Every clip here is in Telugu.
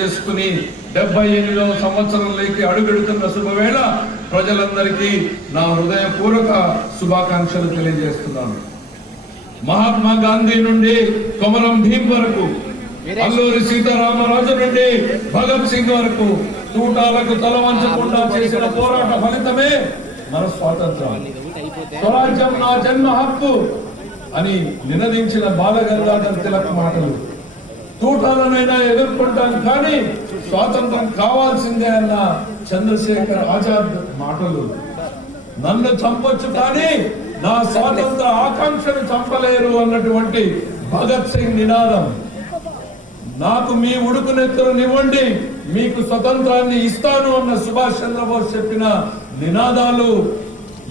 చేసుకుని 78వ సంవత్సరంలోకి అడుగెడుతున్న శుభవేళ ప్రజలందరికీ నా హృదయపూర్వక శుభాకాంక్షలు తెలియజేస్తున్నాను. మహాత్మా గాంధీ నుండి కొమరం భీం వరకు, అల్లూరి సీతారామరాజు నుండి భగత్ సింగ్ వరకు తూటాలకు తల వంచకుండా చేసిన పోరాట ఫలితమే మన స్వాతంత్రం. స్వరాజ్యం నా జన్మ హక్కు అని నినదించిన బాలగంగాధర్ తిలక్ మాటలు. తూటాలనైనా ఎదుర్కొంటాం కానీ స్వాతంత్రం కావాల్సిందే అన్న చంద్రశేఖర్ ఆజాద్ మాటలు. నన్ను చంపొచ్చు కానీ నా స్వాతంత్ర ఆకాంక్షను చంపలేరు అన్నటువంటి భగత్ సింగ్ నినాదం. నాకు మీ ఉడుకునెత్తునివ్వండి, మీకు స్వతంత్రాన్ని ఇస్తాను అన్న సుభాష్ చంద్రబోస్ చెప్పిన నినాదాలు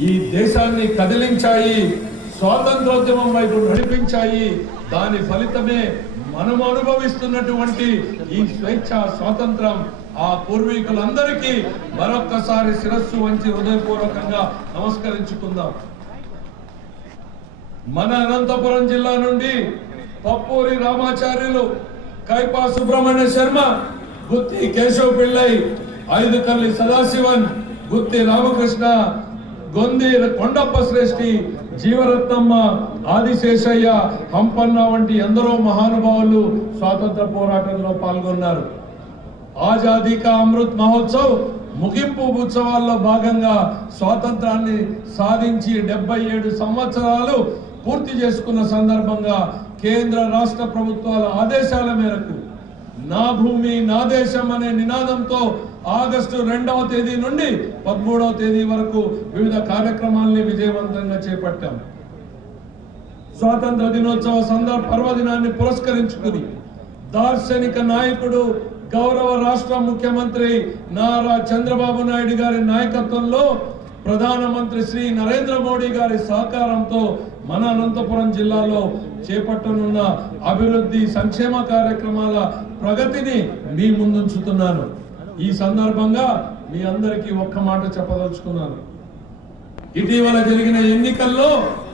ఈ దేశాన్ని కదిలించాయి, స్వాతంత్రోద్యమం వైపు నడిపించాయి. దాని ఫలితమే మనం అనుభవిస్తున్నటువంటి ఈ స్వేచ్ఛ స్వాతంత్రం. ఆ పూర్వీకులందరికీ మరొక్కసారి శిరస్సు వంచి హృదయపూర్వకంగా నమస్కరించుకుందాం. మన అనంతపురం జిల్లా నుండి పప్పూరి రామాచార్యులు, కైపా సుబ్రహ్మణ్య శర్మ, గుత్తి కేశవ్ పిళ్ళై, ఐదుకల్లి సదాశివన్, గుత్తి రామకృష్ణ, గొంది కొండప్ప శ్రేష్ఠి, జీవరత్నమ్మ, ఆదిశేషయ్య, హంపన్న వంటి ఎందరో మహానుభావులు స్వాతంత్ర పోరాటంలో పాల్గొన్నారు. ఆజాదీ కా అమృత్ మహోత్సవ్ ముగింపు ఉత్సవాల్లో భాగంగా స్వాతంత్రాన్ని సాధించి 77 సంవత్సరాలు పూర్తి చేసుకున్న సందర్భంగా కేంద్ర రాష్ట్ర ప్రభుత్వాల ఆదేశాల మేరకు నా భూమి నా దేశం అనే నినాదంతో ఆగస్టు 2వ తేదీ నుండి 13వ తేదీ వరకు వివిధ కార్యక్రమాల్ని విజయవంతంగా చేపట్టాం. స్వాతంత్ర దినోత్సవ పర్వదినాన్ని పురస్కరించుకుని దార్శనిక నాయకుడు, గౌరవ రాష్ట్ర ముఖ్యమంత్రి నారా చంద్రబాబు నాయుడు గారి నాయకత్వంలో ప్రధానమంత్రి శ్రీ నరేంద్ర మోడీ గారి సహకారంతో మన అనంతపురం జిల్లాలో చేపట్టనున్న అభివృద్ధి సంక్షేమ కార్యక్రమాల ప్రగతిని మీ ముందుంచుతున్నాను. ఈ సందర్భంగా మీ అందరికీ ఒక్క మాట చెప్పదలుచుకున్నాను. ఇటీవల జరిగిన ఎన్నికల్లో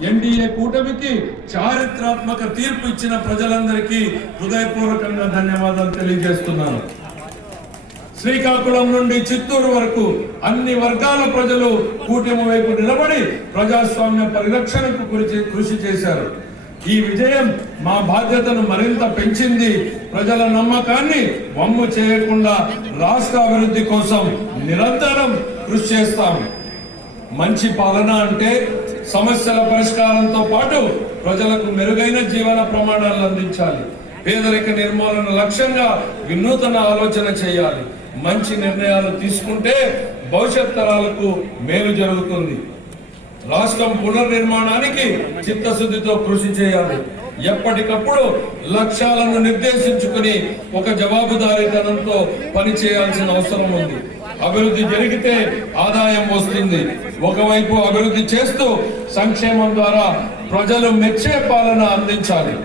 ఎన్డీఏ కూటమికి చారిత్రాత్మక తీర్పు ఇచ్చిన ప్రజలందరికీ హృదయపూర్వకంగా ధన్యవాదాలు తెలియజేస్తున్నాను. శ్రీకాకుళం నుండి చిత్తూరు వరకు అన్ని వర్గాల ప్రజలు కూటమి వైపు నిలబడి ప్రజాస్వామ్య పరిరక్షణకు కృషి చేశారు. ఈ విజయం మా బాధ్యతను మరింత పెంచింది. ప్రజల నమ్మకాన్ని వమ్ము చేయకుండా రాష్ట్ర అభివృద్ధి కోసం నిరంతరం కృషి చేస్తాం. మంచి పాలన అంటే సమస్యల పరిష్కారంతో పాటు ప్రజలకు మెరుగైన జీవన ప్రమాణాలు అందించాలి. పేదరిక నిర్మూలన లక్ష్యంగా వినూతన ఆలోచన చేయాలి. మంచి నిర్ణయాలు తీసుకుంటే భవిష్యత్ తరాలకు మేలు జరుగుతుంది. రాష్ట్రం పునర్నిర్మాణానికి చిత్తశుద్ధితో కృషి చేయాలి. ఎప్పటికప్పుడు లక్ష్యాలను నిర్దేశించుకుని ఒక జవాబుదారీతనంతో పని చేయాల్సిన అవసరం ఉంది. అభివృద్ధి జరిగితే ఆదాయం వస్తుంది. ఒకవైపు అభివృద్ధి చేస్తూ సంక్షేమం ద్వారా ప్రజలు మెచ్చే పాలన అందించాలి.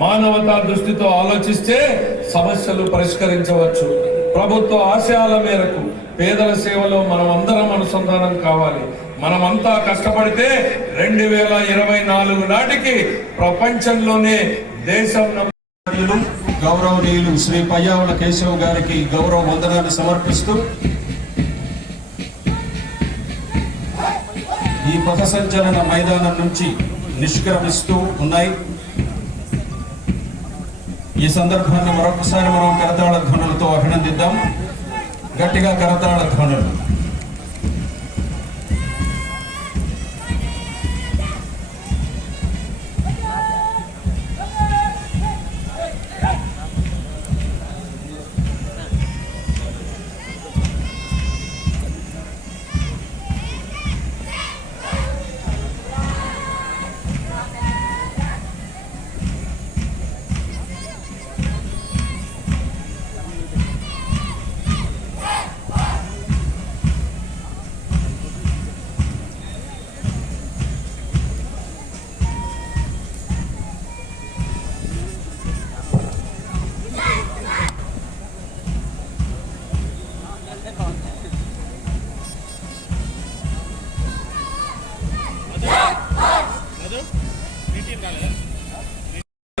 మానవతా దృష్టితో ఆలోచిస్తే సమస్యలు పరిష్కరించవచ్చు. ప్రభుత్వ ఆశయాల మేరకు పేదల సేవలో మనం అందరం అనుసంధానం కావాలి. మనమంతా కష్టపడితే 2024 నాటికి ప్రపంచంలోనే దేశం గౌరవనీయులు శ్రీ పయ్యావుల కేశవ్ గారికి గౌరవ వందనాన్ని సమర్పిస్తూ ఈ పథ సంచలన మైదానం నుంచి నిష్క్రమిస్తూ ఉన్నాయి. ఈ సందర్భాన్ని మరొకసారి మనం కరతాళ ధ్వనులతో అభినందిద్దాం. గట్టిగా కరతాళ ధ్వనులు.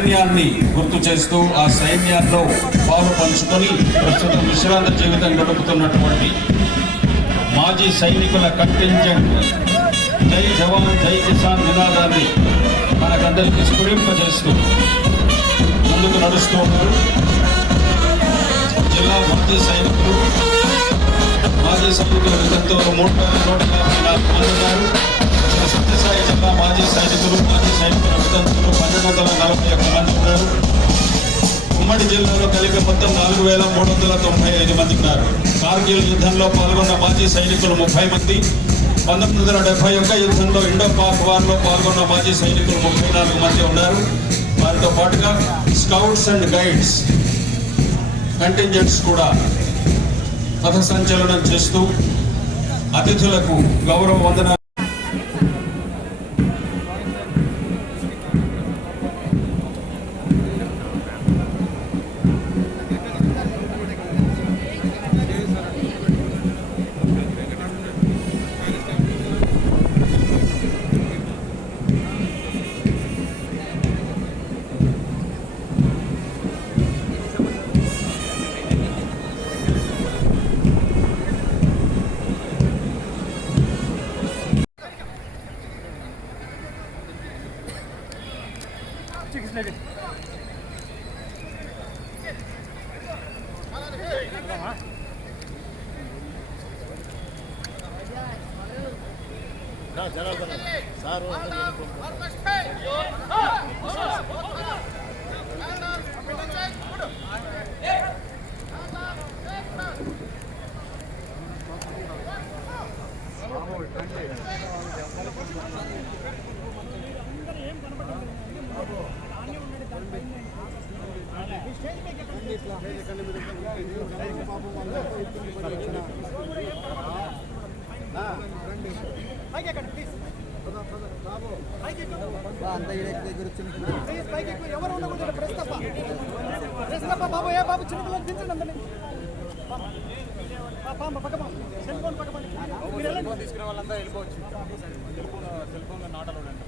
సైన్యాన్ని గుర్తు చేస్తూ ఆ సైన్యాల్లో పాలు పంచుకొని ప్రస్తుతం విశ్రాంత జీవితం గడుపుతున్నటువంటి మాజీ సైనికుల కంటింజెంట్ జై జవాన్ జై కిసాన్ నినాదాన్ని మనకందరికీ స్ఫురింపజేస్తూ ముందుకు నడుస్తూ ఉన్నారు. జిల్లా మాజీ సైనికుల విధంతో 354 మంది ఉన్నారు. సత్యసాయి జిల్లా మాజీ సైనికుల విధంతులు 1241 మంది ఉన్నారు. ఉమ్మడి జిల్లాలో కలిపి మొత్తం 4395 మంది ఉన్నారు. కార్గిల్ యుద్ధంలో పాల్గొన్న మాజీ సైనికులు 30 మంది. 1971 యుద్ధంలో ఇండో పాక్ వార్లో పాల్గొన్న మాజీ సైనికులు 34 మంది ఉన్నారు. వారితో పాటుగా స్కౌట్స్ అండ్ గైడ్స్ కంటింజెంట్స్ కూడా పథ సంచలనం చేస్తూ అతిథులకు గౌరవ వందన బాబు ఏ బాబు చిన్న పిల్లలు దించండి అందరినీ. సెల్ ఫోన్ పక్కపండి తీసుకునే వాళ్ళంతా వెళ్ళిపోవచ్చు. సెల్ ఫోన్ నాట్ అలౌడ్ అండి.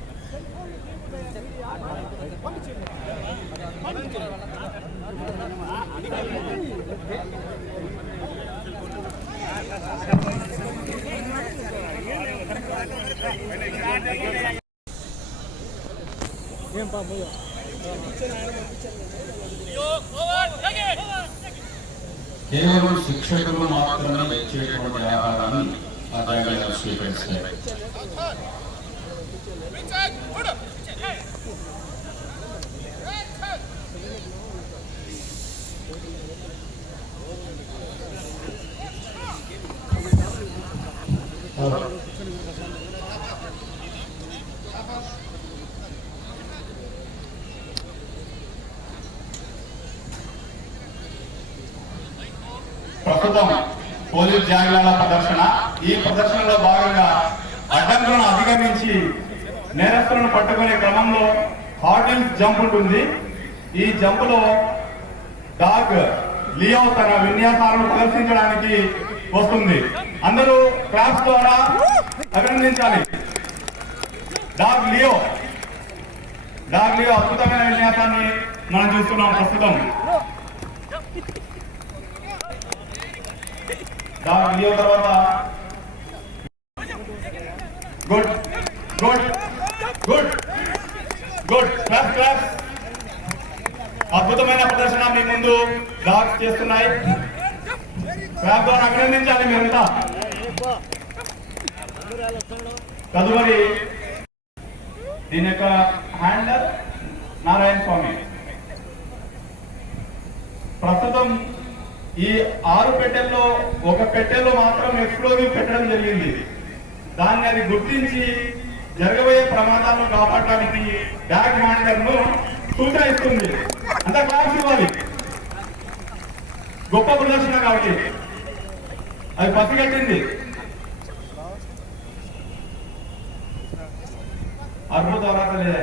ఏం బాబు కేవలం శిక్షకులు మాత్రమే ఇచ్చేటువంటి ఆహారాన్ని ఆ జాగాలో స్వీకరిస్తాయి. ప్రస్తుతం పోలీస్ జాగ్రత్తల ప్రదర్శన. ఈ ప్రదర్శనలో భాగంగా అడ్డంకులను అధిగమించి నేరస్తులను పట్టుకునే క్రమంలో హార్డిల్స్ జంప్ ఉంటుంది. ఈ జంప్ లో డాగ్ లియో తన విన్యాసాలను ప్రదర్శించడానికి వస్తుంది. అందరూ క్లాప్స్ ద్వారా అభినందించాలి. డాగ్ లియో అద్భుతమైన విన్యాసాన్ని మనం చూస్తున్నాం ప్రస్తుతం. డాగ్ లియో తర్వాత good good good good clap clap. అద్భుతమైన ప్రదర్శన మీ ముందు డాగ్స్ చేస్తున్నాయి. క్లాప్ ద్వారా అభినందించాలి మీరంతా. తదుపరి దీని యొక్క హ్యాండర్ నారాయణ స్వామి. ప్రస్తుతం ఈ 6 పెట్టెల్లో ఒక పెట్టెల్లో మాత్రం ఎక్స్ప్లోజివ్ పెట్టడం జరిగింది. దాన్ని అది గుర్తించి జరగబోయే ప్రమాదాలను కాపాడడానికి బ్యాగ్ హ్యాండర్ ను సూచన ఇస్తుంది. అంతా క్లాస్ ఇవ్వాలి. గొప్ప ప్రదర్శన కాబట్టి అది పసిగట్టింది. అద్భుత వార్తలే.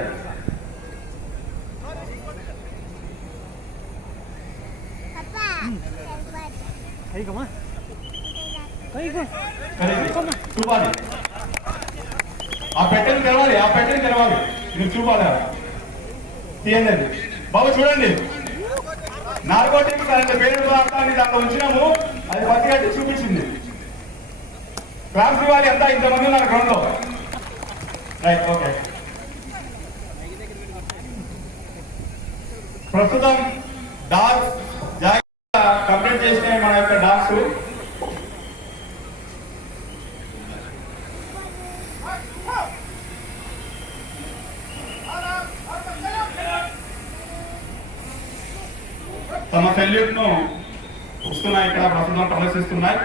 చూపాలి. ఆ పెట్టెలు తెరవాలి. మీరు చూపాలి. తీయండి. బాబు చూడండి, నార్కోటిక్స్ అనే పేరు అర్థాన్ని దాంట్లో ఉంచినాము, అది పత్తిగట్టి చూపించింది. క్లాస్ ఇవ్వాలి అంతా, ఇంతమంది ఉన్నారు గ్రౌండ్ లో. Right, okay. ప్రస్తుతం డాగ్స్ జాగ్రత్త కంప్లీట్ చేసిన మన యొక్క డాగ్స్ తమ సెల్యూట్ ను వస్తున్నాయి, ఇక్కడ ప్రస్తుతం ప్రదర్శిస్తున్నాయి.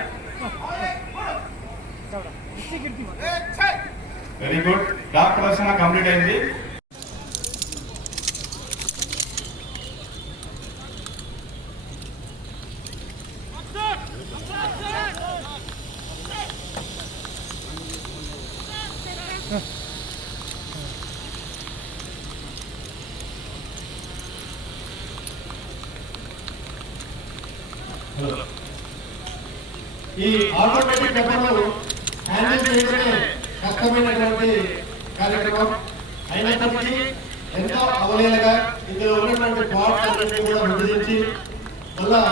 Very good. డాగ్ ప్రదర్శన కంప్లీట్ అయింది. ఈ ఆటోమేటిక్ పెప్పర్లు హ్యాండిల్ చేయడమే కష్టమైనటువంటి కార్యక్రమం అయినప్పటికీ ఎంతో అవలేలగా ఇందులో ఉన్నటువంటి పార్ట్స్ అన్నింటినీ కూడా విభజించి మళ్ళా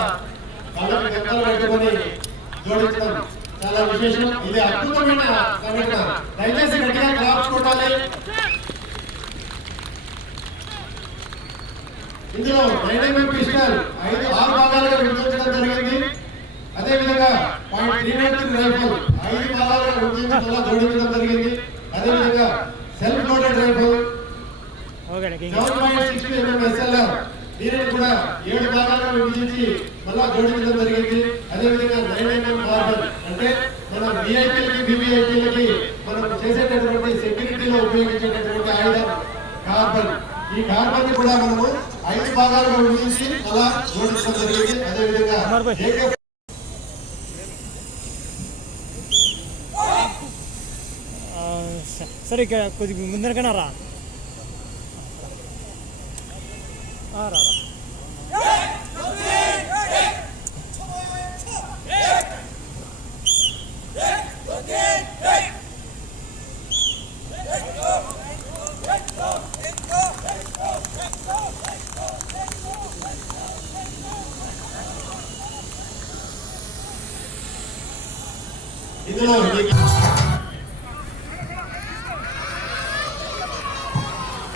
వాళ్ళకి గంటలు పెట్టుకొని జోడించడం చాలా విశేషం. ఇది అద్భుతమైన సంఘటన. దయచేసి గట్టిగా క్లాప్స్ కొట్టాలి. ఇందులో డైనమిక్ పిస్టల్ 6 భాగాలుగా విభజించడం జరిగింది. అదేవిధంగా .393 రైఫిల్ 5 భాగాలుగా విభజించడం జోడించడం జరిగింది. అదేవిధంగా self loaded rifle 7.62 mm SLR దీనిని కూడా 7 భాగాలుగా విభజించి మళ్ళా జోడించడం జరిగింది. అదేవిధంగా 9 mm కార్బన్, అంటే మనం విఐపీలకి వివిఐపీలకి మనం చేసేటటువంటి సెక్యూరిటీలో ఉపయోగించేటటువంటి ఆయుధం కార్బన్. ఈ కార్బన్ కూడా మనము 5 భాగాలుగా విభజించి మళ్ళా జోడించడం జరిగింది. అదేవిధంగా సరే, ఇక కొద్దిగా ముందరకన్నా రా. ఇందులో